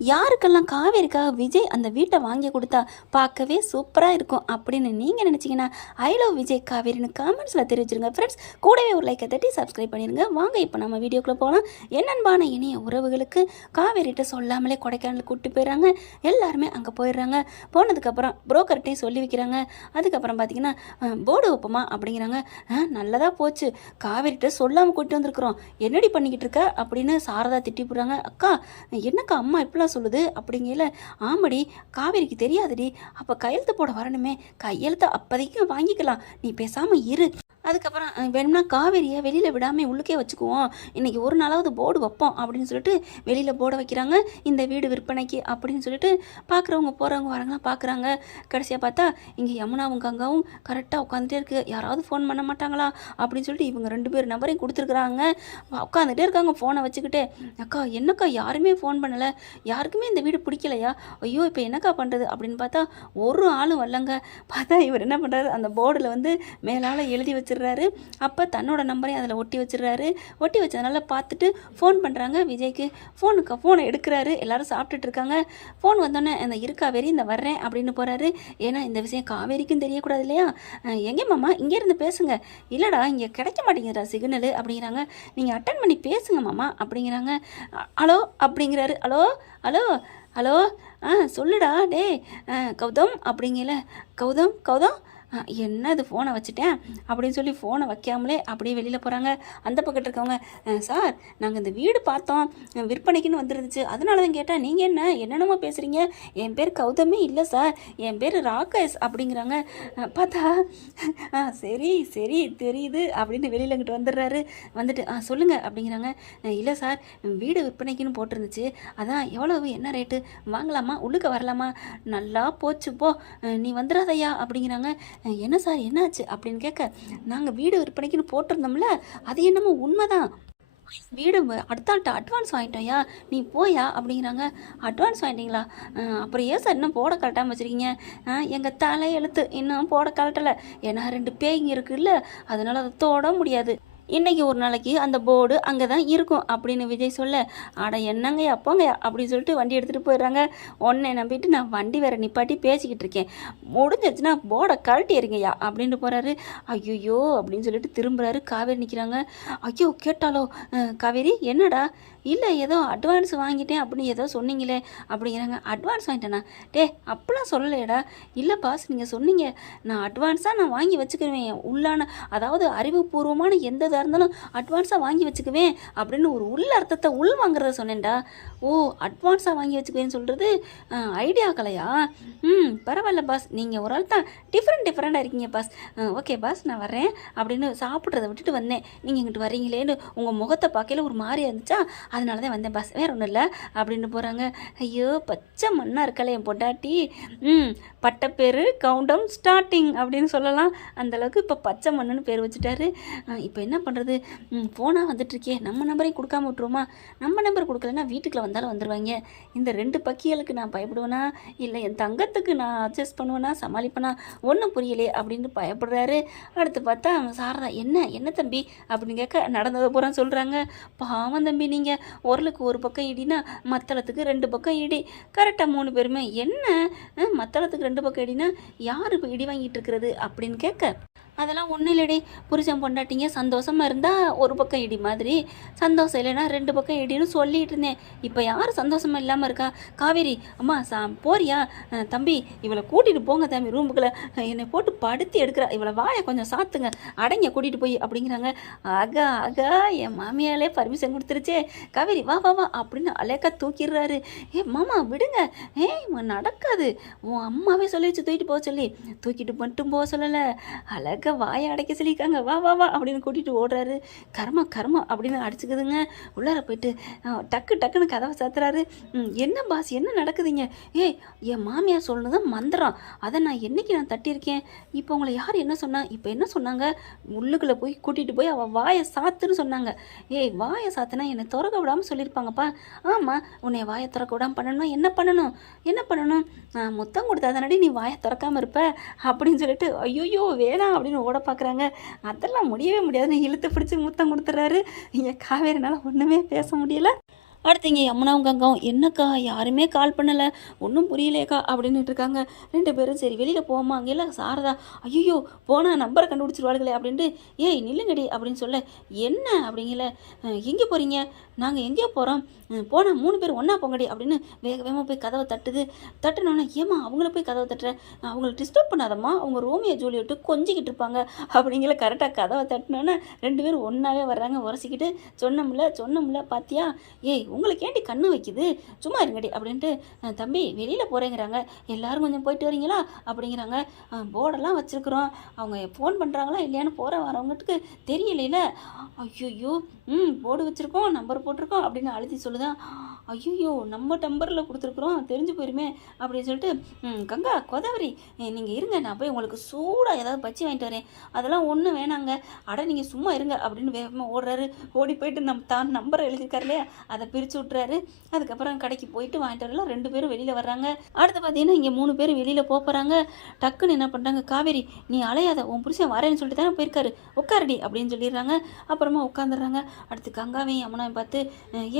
யாருக்கெல்லாம் காவேரிக்காக விஜய் அந்த வீட்டை வாங்கி கொடுத்தா பார்க்கவே சூப்பராக இருக்கும் அப்படின்னு நீங்கள் நினச்சிங்கன்னா ஐ லவ் விஜய் காவேரின்னு காமெண்ட்ஸில் தெரிவிச்சிருங்க ஃப்ரெண்ட்ஸ். கூடவே ஒரு லைக்கை தட்டி சப்ஸ்கிரைப் பண்ணிடுங்க. வாங்க இப்போ நம்ம வீடியோக்குள்ளே போகலாம். என்னன்பான இனிய உறவுகளுக்கு காவேரிட்ட சொல்லாமலே கொடைக்கானல் கூப்பிட்டு போயிடுறாங்க. எல்லாருமே அங்கே போயிடுறாங்க. போனதுக்கப்புறம் புரோக்கர்கிட்டையும் சொல்லி வைக்கிறாங்க. அதுக்கப்புறம் பார்த்தீங்கன்னா போர்டு வைப்போமா அப்படிங்கிறாங்க. நல்லதாக போச்சு, காவேரிட்ட சொல்லாமல் கூப்பிட்டு வந்திருக்கிறோம், என்னடி பண்ணிக்கிட்டு இருக்க அப்படின்னு சாரதா திட்டி போடுறாங்க. அக்கா என்னக்கா அம்மா இப்படிலாம் சொல்லுது அப்படிங்கல. ஆமாடி, காவேரிக்கு தெரியாதுடி, அப்போ கையெழுத்து போட வரணுமே, கையெழுத்து அப்போதைக்கு வாங்கிக்கலாம், நீ பேசாமல் இரு. அதுக்கப்புறம் வேணும்னா காவேரியை வெளியில் விடாமல் உள்ளுக்கே வச்சுக்குவோம், இன்றைக்கி ஒரு நாளாவது போர்டு வைப்போம் அப்படின்னு சொல்லிட்டு வெளியில் போர்டு வைக்கிறாங்க. இந்த வீடு விற்பனைக்கு அப்படின்னு சொல்லிட்டு பார்க்குறவங்க போகிறவங்க வரவங்களாம் பார்க்குறாங்க. கடைசியாக பார்த்தா இங்கே யமுனாவும் கங்காவும் கரெக்டாக உட்காந்துட்டே இருக்குது. யாராவது ஃபோன் பண்ண மாட்டாங்களா அப்படின்னு சொல்லிட்டு இவங்க 2 பேர் நம்பரையும் கொடுத்துருக்குறாங்க. உட்காந்துட்டே இருக்காங்க ஃபோனை வச்சுக்கிட்டு. அக்கா என்னக்கா யாருமே ஃபோன் பண்ணலை, யாருக்குமே இந்த வீடு பிடிக்கலையா, ஐயோ இப்போ என்னக்கா பண்ணுறது அப்படின்னு பார்த்தா ஒரு ஆளும் வரலங்க. பார்த்தா இவர் என்ன பண்ணுறாரு, அந்த போர்டில் மேலால் எழுதி வச்சிருக்காரு. அப்போ தன்னோட நம்பரையும் அதில் ஒட்டி வச்சிடுறாரு. ஒட்டி வச்சதுனால பார்த்துட்டு ஃபோன் பண்ணுறாங்க விஜய்க்கு. ஃபோனை எடுக்கிறாரு. எல்லாரும் சாப்பிட்டுட்டு இருக்காங்க. ஃபோன் வந்தோடனே இந்த காவேரி இந்த வர்றேன் அப்படின்னு போகிறாரு. ஏன்னா இந்த விஷயம் காவேரிக்கும் தெரியக்கூடாது இல்லையா. எங்கே மாமா இங்கேருந்து பேசுங்க. இல்லைடா இங்கே கிடைக்க மாட்டேங்குதுடா சிக்னல் அப்படிங்கிறாங்க. நீங்கள் அட்டன் பண்ணி பேசுங்க மாமா அப்படிங்கிறாங்க. ஹலோ அப்படிங்கிறாரு. ஹலோ ஹலோ ஹலோ சொல்லுடா டே கௌதம் அப்படிங்கல. கௌதம் கௌதம் என்னது ஃபோனை வச்சுட்டேன் அப்படின்னு சொல்லி ஃபோனை வைக்காமலே அப்படியே வெளியில் போகிறாங்க. அந்த பக்கத்தில் இருக்கவங்க, சார் நாங்கள் இந்த வீடு பார்த்தோம், விற்பனைக்குன்னு வந்துருந்துச்சு, அதனால தான் கேட்டேன், நீங்கள் என்னென்னமோ பேசுகிறீங்க, என் பேர் கௌதமே இல்லை சார், என் பேர் ராகேஷ் அப்படிங்கிறாங்க. பார்த்தா சரி சரி தெரியுது அப்படின்னு வெளியில் இங்கிட்டு வந்துடுறாரு. வந்துட்டு சொல்லுங்கள் அப்படிங்கிறாங்க. இல்லை சார் வீடு விற்பனைக்குன்னு போட்டிருந்துச்சு, அதான் எவ்வளவு என்ன ரேட்டு, வாங்கலாமா உள்ளுக்க வரலாமா, நல்லா போச்சு போ நீ வந்துடாதையா அப்படிங்கிறாங்க. என்ன சார் என்னாச்சு அப்படின்னு கேட்க, நாங்கள் வீடு விற்பனைக்குன்னு போட்டிருந்தோம்ல, அது என்னமோ உண்மைதான், வீடு அடுத்தாள்கிட்ட அட்வான்ஸ் வாங்கிட்டோயா, நீ போயா அப்படிங்கிறாங்க. அட்வான்ஸ் வாங்கிட்டீங்களா, அப்புறம் ஏன் சார் இன்னும் போட கரெக்டாக வச்சுருக்கீங்க, எங்கள் தலை எழுத்து இன்னும் போட கரெக்டலை, ஏன்னா 2 பேய்ங்க இருக்குல்ல, அதனால அதை தொட முடியாது, இன்றைக்கி ஒரு நாளைக்கு அந்த போர்டு அங்கே தான் இருக்கும் அப்படின்னு விஜய் சொல்ல, அட என்னங்கய்யா அப்போங்கய்யா அப்படின்னு சொல்லிட்டு வண்டி எடுத்துகிட்டு போயிடுறாங்க. உன்னை நம்பிட்டு நான் வண்டி வேறு நிப்பாட்டி பேசிக்கிட்டு இருக்கேன், முடிஞ்சிச்சுன்னா போர்டை கழட்டி இருங்கய்யா அப்படின்ட்டு போகிறாரு. ஐயோ அப்படின்னு சொல்லிட்டு திரும்புகிறாரு. காவேரி நிற்கிறாங்க. ஐயோ கேட்டாலோ, காவேரி என்னடா, இல்லை ஏதோ அட்வான்ஸ் வாங்கிட்டேன் அப்படின்னு ஏதோ சொன்னீங்களே அப்படிங்கிறாங்க. அட்வான்ஸ் வாங்கிட்டேண்ணா, டே அப்படிலாம் சொல்லலையடா. இல்லை பாஸ் நீங்கள் சொன்னீங்க, நான் அட்வான்ஸாக நான் வாங்கி வச்சுக்குவேன், உள்ளான அதாவது அறிவுபூர்வமான எந்த இதாக இருந்தாலும் அட்வான்ஸாக வாங்கி வச்சுக்குவேன் அப்படின்னு ஒரு உள்ள அர்த்தத்தை உள் வாங்குறத சொன்னேன்டா. ஓ அட்வான்ஸாக வாங்கி வச்சுக்குவேன்னு சொல்கிறது ஐடியா கலையா, பரவாயில்ல பாஸ், நீங்கள் ஒரு ஆள் தான் டிஃப்ரெண்ட்டாக இருக்கீங்க பாஸ், ஓகே பாஸ் நான் வரேன் அப்படின்னு சாப்பிட்றத விட்டுட்டு வந்தேன், நீங்கள் இங்கிட்டு வரீங்களேன்னு உங்கள் முகத்தை பார்க்கல ஒரு மாதிரியாக இருந்துச்சா, அதனால தான் வந்தேன் பாஸ், வேறு ஒன்றும் இல்லை அப்படின்னு போகிறாங்க. ஐயோ பச்சை மண்ணாக இருக்கல என் பொண்டாட்டி, பட்டப்பேர் கவுண்டம் ஸ்டார்டிங் அப்படின்னு சொல்லலாம், அந்தளவுக்கு இப்போ பச்சை மண்ணுன்னு பேர் வச்சுட்டாரு. இப்போ என்ன பண்ணுறது, ஃபோனாக வந்துட்டுருக்கே, நம்ம நம்பரையும் கொடுக்காம விட்ருவோமா, நம்ம நம்பர் கொடுக்கலன்னா வீட்டுக்குள்ளே வந்தாலும் வந்துடுவாங்க, இந்த 2 பக்கிகளுக்கு நான் பயப்படுவேனா இல்லை என் தங்கத்துக்கு நான் அட்ஜஸ்ட் பண்ணுவேனா சமாளிப்பேனா ஒன்றும் புரியலையே அப்படின்னு பயப்படுறாரு. அடுத்து பார்த்தா சாரதா என்ன தம்பி அப்படின்னு கேட்க நடந்ததை பூரா சொல்கிறாங்க. பாவம் தம்பி, நீங்கள் உரலுக்கு ஒரு பக்கம் இடினா மத்தளத்துக்கு 2 பக்கம் இடி, கரெக்டாக 3 பேருமே என்ன மத்தளத்துக்கு 2 பக்கம் இடினா யார் இப்போ இடி வாங்கிட்டு இருக்கிறது அப்படின்னு கேட்க, அதெல்லாம் ஒன்றும் இல்லடி, புருஷன் பொண்டாட்டிங்க சந்தோஷமாக இருந்தால் ஒரு பக்கம் இடி மாதிரி, சந்தோஷம் இல்லைன்னா 2 பக்கம் இடின்னு சொல்லிகிட்டு இருந்தேன், இப்போ யார் சந்தோஷமாக இல்லாமல் இருக்கா, காவேரி அம்மா போறியா, தம்பி இவளை கூட்டிகிட்டு போங்க தம்பி ரூமுக்குள்ளே, என்னை போட்டு படுத்தி எடுக்கிறா, இவளை வாயை கொஞ்சம் சாத்துங்க, அடங்க கூட்டிகிட்டு போய் அப்படிங்கிறாங்க. ஆகா என் மாமியாலே பர்மிஷன் கொடுத்துருச்சே, காவேரி வா வா வா அப்படின்னு அலேக்கா தூக்கிடுறாரு. மாமா விடுங்க, நடக்காது, உன் அம்மாவே சொல்லி வச்சு தூக்கிட்டு போக சொல்லி, தூக்கிட்டு மட்டும் போக சொல்லலை, அழகா வாயை அடைக்க சொல்லியிருக்காங்க, வா வா வா அப்படின்னு கூட்டிகிட்டு ஓடுறாரு. கர்மம் அப்படின்னு அடிச்சுக்குதுங்க. உள்ளார போயிட்டு டக்குன்னு கதவை சாத்துறாரு. என்ன பாஸ் என்ன நடக்குதுங்க, என் மாமியார் சொன்னது மந்திரம், அதை நான் தட்டியிருக்கேன், இப்போ உங்களை யார் என்ன சொன்னா, இப்போ என்ன சொன்னாங்க, உள்ளுக்குள்ளே போய் கூட்டிகிட்டு போய் அவள் வாயை சாத்துன்னு சொன்னாங்க. வாயை சாத்துனா என்னை திறக்க விடாமல் சொல்லியிருப்பாங்கப்பா, ஆமாம் உன்னை வாயை திறக்க விடாமல் பண்ணணும்னா என்ன பண்ணணும், முத்தம் கொடுத்தா தானடி நீ வாயை திறக்காமல் இருப்ப அப்படின்னு சொல்லிட்டு, ஐயோ வேணாம் அப்படின்னு ஓட பார்க்குறாங்க. அதெல்லாம் முடியவே முடியாதுன்னு இழுத்து பிடிச்சி முத்தம் கொடுத்துட்றாரு. இங்கே காவேரினால ஒன்றுமே பேச முடியல. அடுத்து இங்கே யமுனாவும் கங்காவும் என்னக்கா யாருமே கால் பண்ணலை ஒன்றும் புரியலையக்கா அப்படின்னுட்டு இருக்காங்க. 2 பேரும் சரி வெளியில் போமா அங்கே இல்லை சாரதா ஐயோ போனால் நம்பரை கண்டுபிடிச்சிருவாளுகளே அப்படின்ட்டு ஏய் நில்லுங்கடி அப்படின்னு சொல்ல என்ன அப்படிங்கல எங்கே போகிறீங்க நாங்கள் எங்கேயோ போகிறோம் போனால் 3 பேர் ஒன்றா போங்கடி அப்படின்னு வேக வேகமாக போய் கதவை தட்டுனோன்னே ஏமா அவங்கள போய் கதவை தட்டுற அவங்கள டிஸ்டர்ப் பண்ணாதம்மா அவங்க ரோமியோ ஜூலியட்டு கொஞ்சிக்கிட்டு இருப்பாங்க அப்படிங்கிற கரெக்டாக கதவை தட்டினோன்னே 2 பேரும் ஒன்றாவே வர்றாங்க உரசிக்கிட்டு சொன்னோம்ல பாத்தியா ஏய் உங்களுக்கு ஏன்டி கண்ணு வைக்குது சும்மா இருங்கடி அப்படின்ட்டு தம்பி வெளியில் போகிறேங்கிறாங்க எல்லாரும் கொஞ்சம் போயிட்டு வரீங்களா அப்படிங்கிறாங்க போர்டெல்லாம் வச்சுருக்குறோம் அவங்க ஃபோன் பண்ணுறாங்களா இல்லையான்னு போகிற வரவங்கட்டுக்கு தெரியலையில ஐயோ போர்டு வச்சுருக்கோம் நம்பர் போட்டிருக்கோம் அப்படின்னு அழுத்தி சொல்லுதான் ஐயோ நம்ம நம்பரில் கொடுத்துருக்குறோம் தெரிஞ்சு போயிருமே அப்படின்னு சொல்லிட்டு கங்கா கோதாவரி நீங்கள் இருங்க நான் போய் உங்களுக்கு சூடாக ஏதாவது பச்சி வாங்கிட்டு வரேன் அதெல்லாம் ஒன்றும் வேணாங்க அட நீங்கள் சும்மா இருங்க அப்படின்னு வேகமாக ஓடுறாரு ஓடி போயிட்டு தான் நம்பரை எழுதியிருக்காரு இல்லையா அதை பிரித்து விட்றாரு அதுக்கப்புறம் கடைக்கு போயிட்டு வாங்கிட்டு வரலாம் 2 பேரும் வெளியில் வர்றாங்க அடுத்து பார்த்தீங்கன்னா இங்கே 3 பேர் வெளியில் போகிறாங்க டக்குன்னு என்ன பண்ணுறாங்க காவேரி நீ அலையாத உன் புருஷன் வரேன்னு சொல்லிட்டு தானே போயிருக்காரு உட்காரடி அப்படின்னு சொல்லிடுறாங்க அப்புறமா உட்காந்துடுறாங்க அடுத்து கங்காவையும் யமுனாவையும் பார்த்து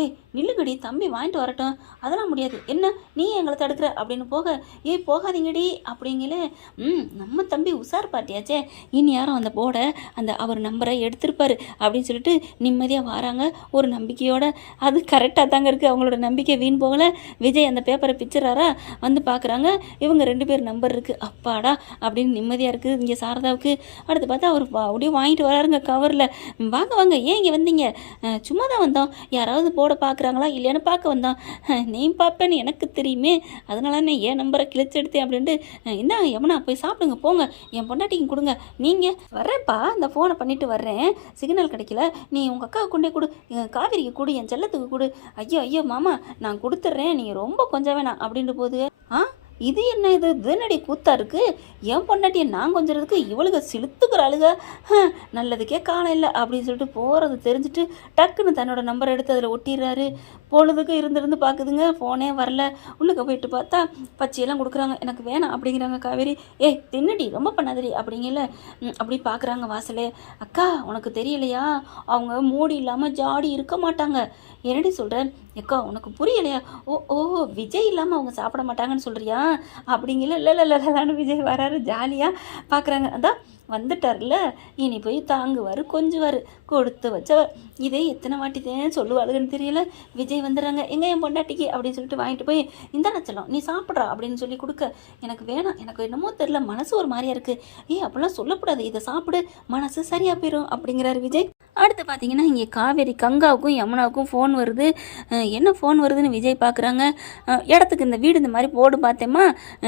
ஏய் நில்லுங்கடி தம்பி வாங்கிட்டு வரட்டும் அதெல்லாம் முடியாது என்ன நீ எங்களை தடுக்கிற அப்படின்னு போக ஏய் போகாதீங்கடி அப்படிங்களே நம்ம தம்பி உஷார் பாட்டியாச்சே இனி யாரும் அந்த போர்டை அவர் நம்பரை எடுத்திருப்பாரு அப்படின்னு சொல்லிட்டு நிம்மதியாக வராங்க ஒரு நம்பிக்கையோட அது கரெக்டாக தாங்க இருக்குது அவங்களோட நம்பிக்கை வீண் போகலை விஜய் அந்த பேப்பரை பிச்சுறாரா வந்து பார்க்குறாங்க இவங்க 2 பேர் நம்பர் இருக்குது அப்பாடா அப்படின்னு நிம்மதியாக இருக்குது இங்கே சாரதாவுக்கு அடுத்து பார்த்தா அவர் அப்படியே வாங்கிட்டு வராருங்க கவரில் வாங்க ஏன் இங்கே வந்தீங்க சும்மா தான் வந்தோம் யாராவது போட பார்க்குறாங்களா இல்லையான்னு பார்க்க வந்தோம் நீ பார்ப்பேன்னு எனக்கு தெரியுமே அதனால நான் ஏன் நம்பரை கிழிச்சு எடுத்தேன் அப்படின்ட்டு இந்தாங்க யமுனா போய் சாப்பிடுங்க போங்க என் பொண்டாட்டிக்கு கொடுங்க நீங்கள் வர்றேன்ப்பா இந்த ஃபோனை பண்ணிட்டு வர்றேன் சிக்னல் கிடைக்கல நீ உங்கள் அக்காவை கொண்டே கொடு காவேரிக்கு கொடு என் செல்லத்துக்கு கொடு ஐயோ மாமா நான் கொடுத்துட்றேன் நீங்கள் ரொம்ப கொஞ்சம் வேணாம் அப்படின்ட்டு போகுது இது என்ன இது தினடி கூத்தா இருக்கு என் பொண்டாட்டியை நான் கொஞ்சறதுக்கு இவளுக சிலுத்துக்கிற அழுக நல்லதுக்கே காலம் இல்லை அப்படின்னு சொல்லிட்டு போகிறது தெரிஞ்சுட்டு டக்குன்னு தன்னோட நம்பரை எடுத்து அதில் ஒட்டிடுறாரு பொழுதுக்கு இருந்து பார்க்குதுங்க ஃபோனே வரல உள்ளுக்க போயிட்டு பார்த்தா பச்சையெல்லாம் கொடுக்குறாங்க எனக்கு வேணாம் அப்படிங்கிறாங்க காவேரி ஏய் தின்னடி ரொம்ப பண்ணாதடி அப்படிங்கல அப்படி பார்க்குறாங்க வாசலே அக்கா உனக்கு தெரியலையா அவங்க மூடி இல்லாமல் ஜாடி இருக்க மாட்டாங்க என்னடி சொல்கிறேன் எக்கா உனக்கு புரியலையா ஓ விஜய் இல்லாமல் அவங்க சாப்பிட மாட்டாங்கன்னு சொல்கிறியா அப்படிங்கல இல்லைன்னு விஜய் வராரு ஜாலியாக பார்க்குறாங்க அதான் வந்துட்டார்ல இனி போய் தாங்குவார் கொஞ்சுவார் கொடுத்து வச்சவர் இதே எத்தனை வாட்டி தான் சொல்லுவாளுன்னு தெரியல விஜய் வந்துடுறாங்க எங்கே என் பொண்டாட்டிக்கு அப்படின்னு சொல்லிட்டு வாங்கிட்டு போய் இந்த நச்சலம் நீ சாப்பிட்றா அப்படின்னு சொல்லி கொடுக்க எனக்கு வேணாம் எனக்கு என்னமோ தெரில மனசு ஒரு மாதிரியா இருக்குது அப்படிலாம் சொல்லக்கூடாது இதை சாப்பிடு மனசு சரியாக போயிடும் அப்படிங்கிறாரு விஜய் அடுத்து பார்த்தீங்கன்னா இங்கே காவேரி கங்காவுக்கும் யமுனாவுக்கும் ஃபோன் வருது என்ன ஃபோன் வருதுன்னு விஜய் பார்க்குறாங்க இடத்துக்கு இந்த வீடு இந்த மாதிரி போர்டு பார்த்தேம்மா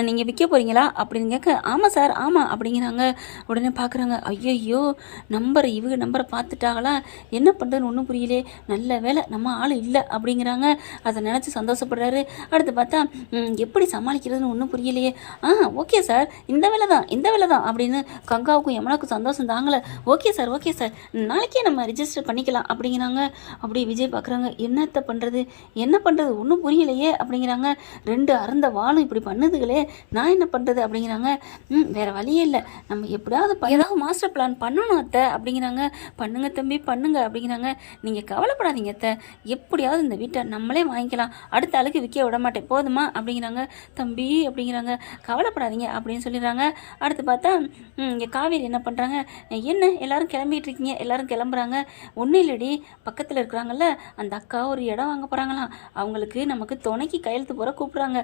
நீங்கள் விற்க போகிறீங்களா அப்படின்னு கேட்க ஆமாம் சார் ஆமாம் அப்படிங்கிறாங்க உடனே பார்க்குறாங்க ஐயோ இவங்க நம்பரை பார்த்துட்டாங்களா என்ன பண்ணுறதுன்னு ஒன்றும் புரியலே நல்ல வேலை நம்ம ஆள் இல்லை அப்படிங்கிறாங்க அதை நினச்சி சந்தோஷப்படுறாரு அடுத்து பார்த்தா எப்படி சமாளிக்கிறதுன்னு ஒன்றும் புரியலையே ஓகே சார் இந்த வேலை தான் அப்படின்னு கங்காவுக்கும் யமுனாவுக்கும் சந்தோஷம் தாங்கலை ஓகே சார் நாளைக்கே நம்ம ரிஜிஸ்டர் பண்ணிக்கலாம் அப்படிங்கிறாங்க அப்படி விஜய் பார்க்குறாங்க என்ன பண்ணுறது ஒன்றும் புரியலையே அப்படிங்கிறாங்க 2 அறந்த வாழும் இப்படி பண்ணுதுகளே நான் என்ன பண்ணுறது அப்படிங்கிறாங்க வேறு வழியே இல்லை நம்ம எப்படியாவது ஏதாவது மாஸ்டர் பிளான் பண்ணணும் அத்தை அப்படிங்கிறாங்க பண்ணுங்க தம்பி பண்ணுங்க அப்படிங்கிறாங்க நீங்கள் கவலைப்படாதீங்க அத்தை எப்படியாவது இந்த வீட்டை நம்மளே வாங்கிக்கலாம் அடுத்த ஆளுக்கு விற்க விட மாட்டேன் போதுமா அப்படிங்கிறாங்க தம்பி அப்படிங்கிறாங்க கவலைப்படாதீங்க அப்படின்னு சொல்லிடுறாங்க அடுத்து பார்த்தா இங்கே காவேரி என்ன பண்ணுறாங்க என்ன எல்லாரும் கிளம்பிட்டு இருக்கீங்க எல்லாரும் கிளம்புறாங்க ஒன்றும் இல்லடி பக்கத்தில் இருக்கிறாங்கல்ல அந்த அக்கா ஒரு இடம் வாங்க போகிறாங்களாம் அவங்களுக்கு நமக்கு துணைக்கு கையெழுத்து போகிற கூப்பிட்றாங்க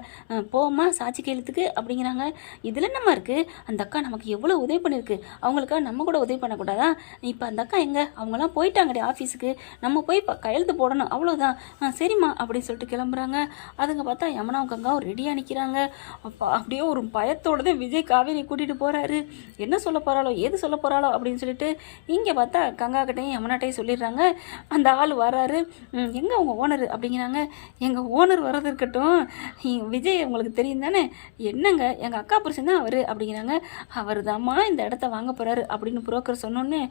போமா சாட்சி கையெழுத்துக்கு அப்படிங்கிறாங்க இதில் என்னம்மா இருக்குது அந்த அக்கா நமக்கு எவ்வளோ உதவி பண்ணியிருக்கு அவங்களுக்காக நம்ம கூட உதவி பண்ணக்கூடாதா இப்போ அந்த அக்கா எங்கே அவங்களாம் போயிட்டாங்கடி ஆஃபீஸுக்கு நம்ம போய் கையெழுத்து போடணும் அவ்வளோதான் சரிம்மா அப்படின்னு சொல்லிட்டு கிளம்புறாங்க அதுங்க பார்த்தா யமுனாவும் கங்காவும் ரெடியாக நிற்கிறாங்க அப்படியே ஒரு பயத்தோடு தான் விஜய் காவேரி கூட்டிகிட்டு போகிறாரு என்ன சொல்ல போகிறாளோ ஏது சொல்ல போகிறாளோ அப்படின்னு சொல்லிட்டு இங்கே பார்த்தா கங்கா கிட்டையும் யமுனாட்டையும் சொல்லிடுறாங்க அந்த ஆள் வராரு எங்கே உங்கள் ஓனர் அப்படிங்கிறாங்க எங்கள் ஓனர் வர்றது இருக்கட்டும் விஜய் உங்களுக்கு தெரியும் தானே என்னங்க எங்கள் அக்கா புருஷன் தான் அவர் அப்படிங்கிறாங்க அவர் தாம்மா இந்த இடத்த வாங்க போகிறாரு அப்படின்னு புரோக்கர் சொன்னோன்னே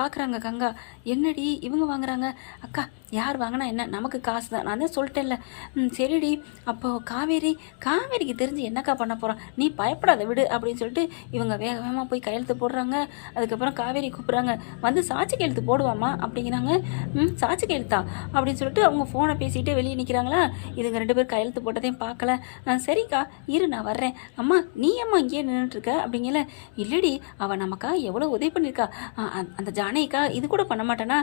பார்க்குறாங்க கங்கா என்னடி இவங்க வாங்குறாங்க அக்கா யார் வாங்கினா என்ன நமக்கு காசு தான் நான் தான் சொல்லிட்டேன்ல சரிடி அப்போது காவேரிக்கு தெரிஞ்சு என்னக்கா பண்ண போகிறோம் நீ பயப்படாத விடு அப்படின்னு சொல்லிட்டு இவங்க வேகமாக போய் கையெழுத்து போடுறாங்க அதுக்கப்புறம் காவேரி கூப்பிட்றாங்க வந்து சாட்சி கையெழுத்து போடுவாமா அப்படிங்கிறாங்க சாட்சி கையெழுத்தா அப்படின்னு சொல்லிட்டு அவங்க ஃபோனை பேசிகிட்டே வெளியே நிற்கிறாங்களா. இதுங்க 2 பேர் கையெழுத்து போட்டதையும் பார்க்கல. சரிக்கா இரு நான் வர்றேன். அம்மா நீ அம்மா இங்கேயே நின்றுட்டுருக்க அப்படிங்கல. இல்லடி அவள் நமக்கா எவ்வளோ உதவி பண்ணியிருக்கா, அந்த ஜானகிக்கா இது கூட பண்ண மாட்டேனா.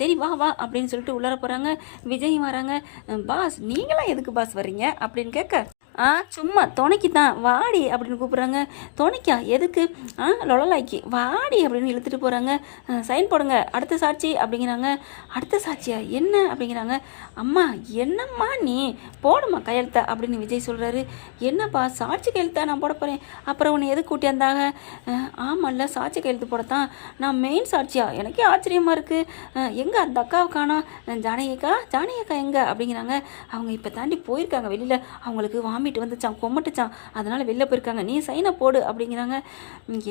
சரி வா வா அப்படின்னு சொல்லிட்டு உள்ளார போகிறாங்க. விஜயும் வராங்க. பாஸ் நீங்களாம் எதுக்கு பாஸ் வர்றீங்க அப்படின்னு கேட்க, சும்மா துணைக்கு தான் வாடி அப்படின்னு கூப்பிட்றாங்க. துணைக்கா எதுக்கு? லொலலாய்க்கு வாடி அப்படின்னு இழுத்துட்டு போகிறாங்க. சைன் போடுங்க அடுத்த சாட்சி அப்படிங்கிறாங்க. அடுத்த சாட்சியா என்ன அப்படிங்கிறாங்க. அம்மா என்னம்மா நீ போடுமா கையெழுத்தா அப்படின்னு விஜய் சொல்கிறாரு. என்னப்பா சாட்சி கையெழுத்தா நான் போட போகிறேன், அப்புறம் உன்னை எது கூட்டியாந்தாங்க? ஆமாம்ல சாட்சி கையெழுத்து போடத்தான். நான் மெயின் சாட்சியா? எனக்கே ஆச்சரியமாக இருக்குது. எங்கே அந்த அக்காவை காணோம்? ஜானகிக்கா எங்கே அப்படிங்கிறாங்க. அவங்க இப்போ தாண்டி போயிருக்காங்க வெளியில், அவங்களுக்கு வாமிட்டு வந்துச்சான், கொமட்டுச்சான், அதனால் வெளில போயிருக்காங்க, நீ சைனை போடு அப்படிங்கிறாங்க.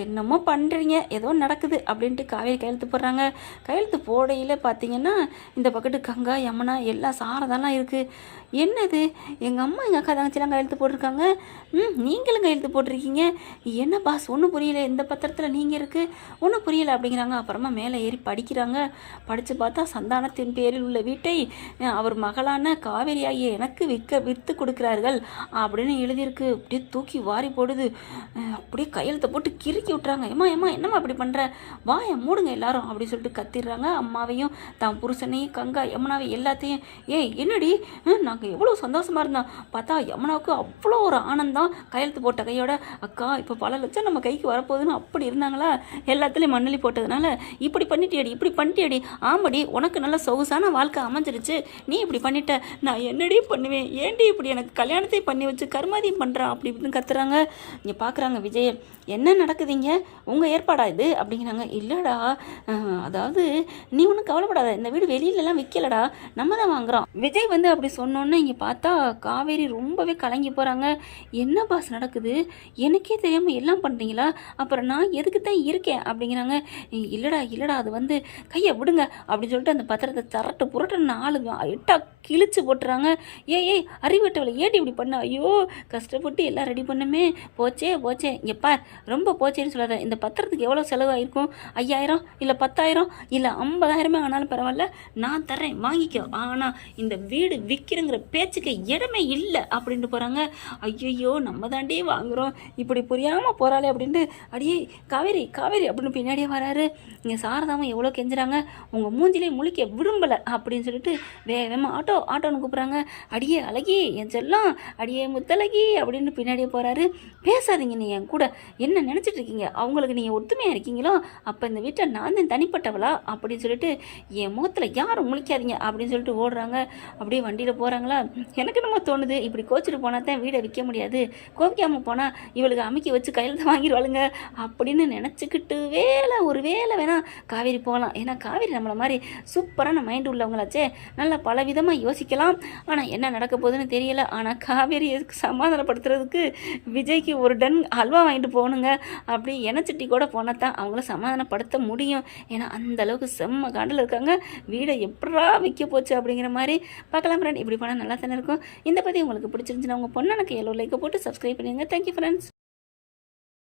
என்னமோ பண்ணுறீங்க, ஏதோ நடக்குது அப்படின்ட்டு காவேரி கையெழுத்து போடுறாங்க. கையெழுத்து போடையில் பார்த்தீங்கன்னா இந்த பக்கத்து கங்கா யமுனா எல்லாம் சாரதெல்லாம் இருக்குது. என்னது எங்கள் அம்மா எங்கள் அக்கா தங்கச்சிலாம் கையெழுத்து போட்டிருக்காங்க, நீங்களும் கையெழுத்து போட்டிருக்கீங்க, என்ன பாஸ் ஒன்றும் புரியல, இந்த பத்திரத்தில் நீங்கள் இருக்குது ஒன்றும் புரியலை அப்படிங்கிறாங்க. அப்புறமா மேலே ஏறி படிக்கிறாங்க. படித்து பார்த்தா சந்தானத்தின் பேரில் உள்ள வீட்டை அவர் மகளான காவேரி ஆகிய எனக்கு விற்று கொடுக்கிறார்கள் அப்படின்னு எழுதியிருக்கு. அப்படியே தூக்கி வாரி போடுது. அப்படியே கையெழுத்தை போட்டு கிறுக்கி விட்றாங்க. ஏம்மா என்னம்மா அப்படி பண்ணுற, வாயை மூடுங்க எல்லாரும் அப்படின்னு சொல்லிட்டு கத்திடுறாங்க. அம்மாவையும் தான் புருஷனையும் கங்கா யமுனாவை எல்லாத்தையும். என்னடி நாங்கள் எவ்வளோ சந்தோஷமாக இருந்தோம், பார்த்தா யமுனாவுக்கு அவ்வளோ ஒரு ஆனந்தம். கையெழுத்து போட்ட கையோட அக்கா இப்போ பல லட்சம் நம்ம கைக்கு வரப்போகுதுன்னு அப்படி இருந்தாங்களா. எல்லாத்துலேயும் மண்ணலி போட்டதுனால இப்படி பண்ணிட்டியடி. ஆமாடி உனக்கு நல்ல சொகுசான வாழ்க்கை அமைஞ்சிருச்சு, நீ இப்படி பண்ணிட்ட, நான் என்னடி பண்ணுவேன், ஏண்டி இப்படி எனக்கு கல்யாணத்தை பண்ணி வச்சு கருமாதியம் பண்ணுறான் அப்படி இப்படின்னு கத்துறாங்க. இங்கே பார்க்குறாங்க விஜய், என்ன நடக்குதுங்க உங்கள் ஏற்பாடா இது அப்படிங்கிறாங்க. இல்லைடா அதாவது நீ ஒன்றும் கவலைப்படாத, இந்த வீடு வெளியிலலாம் விற்கலடா, நம்ம தான் வாங்குகிறோம். விஜய் வந்து அப்படி சொன்னோன்னே இங்கே பார்த்தா காவேரி ரொம்பவே கலங்கி போகிறாங்க. என்ன பாஸ் நடக்குது, எனக்கே தெரியாமல் எல்லாம் பண்ணுறீங்களா, அப்புறம் நான் எதுக்கு தான் இருக்கேன் அப்படிங்கிறாங்க. இல்லைடா அது வந்து கையை விடுங்க அப்படின்னு சொல்லிட்டு அந்த பத்திரத்தை தரட்டு புரட்டு 4 8 கிழிச்சு போட்டுறாங்க. ஏய் அறிவிட்டவளை ஏட்டி இப்படி பண்ண, ஐயோ கஷ்டப்பட்டு எல்லாம் ரெடி பண்ணுமே, போச்சே இங்கே பார், ரொம்ப போச்சேன்னு சொல்லாத, இந்த பத்திரத்துக்கு எவ்வளோ செலவாயிருக்கும், 5000 இல்லை 10000 இல்லை 50,000 ஆனாலும் பரவாயில்ல, நான் தரேன் வாங்கிக்கோ, ஆனால் இந்த வீடு விற்கிறங்கிற பேச்சுக்கு இடமே இல்லை அப்படின்ட்டு போகிறாங்க. ஐயோ நம்ம தாண்டி வாங்குகிறோம், இப்படி புரியாமல் போகிறாளே அப்படின்ட்டு அடியே காவேரி அப்படின்னு பின்னாடியே வராரு. இங்கே சாரதாமல் எவ்வளோ கெஞ்சுறாங்க, உங்கள் மூஞ்சிலே முழிக்க விரும்பலை அப்படின்னு சொல்லிட்டு வேகமாக ஆட்டோன்னு கூப்பிட்றாங்க. அடியே அழகி என் செல்லம், அடியே முத்தழகி அப்படின்னு பின்னாடியே போகிறாரு. பேசாதீங்க நீ என் கூட, என்ன நினச்சிட்டு இருக்கீங்க, அவங்களுக்கு நீங்கள் ஒத்துமையாக இருக்கீங்களோ, அப்போ இந்த வீட்டில் நான் தான் தனிப்பட்டவளா அப்படின்னு சொல்லிட்டு என் முகத்தில் யாரும் முழிக்காதீங்க அப்படின்னு சொல்லிட்டு ஓடுறாங்க. அப்படியே வண்டியில் போகிறாங்களா. எனக்கு என்னமோ தோணுது, இப்படி கோச்சிட்டு போனால் தான் வீடை விற்க முடியாது, கோபிக்காமல் போனால் இவளுக்கு அமைக்கி வச்சு கையில் வாங்கிடுவாளுங்க அப்படின்னு நினச்சிக்கிட்டு ஒரு வேலை வேணால் காவேரி போகலாம். ஏன்னா காவேரி நம்மளை மாதிரி சூப்பரான மைண்டு உள்ளவங்களாச்சே, நல்லா பல விதமாக யோசிக்கலாம். ஆனால் என்ன நடக்க போகுதுன்னு தெரியல. ஆனால் காவேரி சமாதானப்படுத்துறதுக்கு விஜய்க்கு ஒரு டன் அல்வா வாங்கிட்டு போகணுங்க. அப்படி எண்ணச்சட்டி கூட போனால் தான் அவங்கள சமாதானப்படுத்த முடியும். ஏன்னா அந்த அளவுக்கு செம்ம காண்டில் இருக்காங்க. வீடை எப்படா விற்க போச்சு அப்படிங்கிற மாதிரி பார்க்கலாம் ஃப்ரெண்ட். இப்படி போனால் நல்லா தானே இருக்கும். இந்த பற்றி உங்களுக்கு பிடிச்சிருந்துச்சுன்னா உங்கள் பொண்ணு எனக்கு எல்லோ லைக்கை போட்டு சப்ஸ்கிரைப் பண்ணிடுங்க. Thank you friends.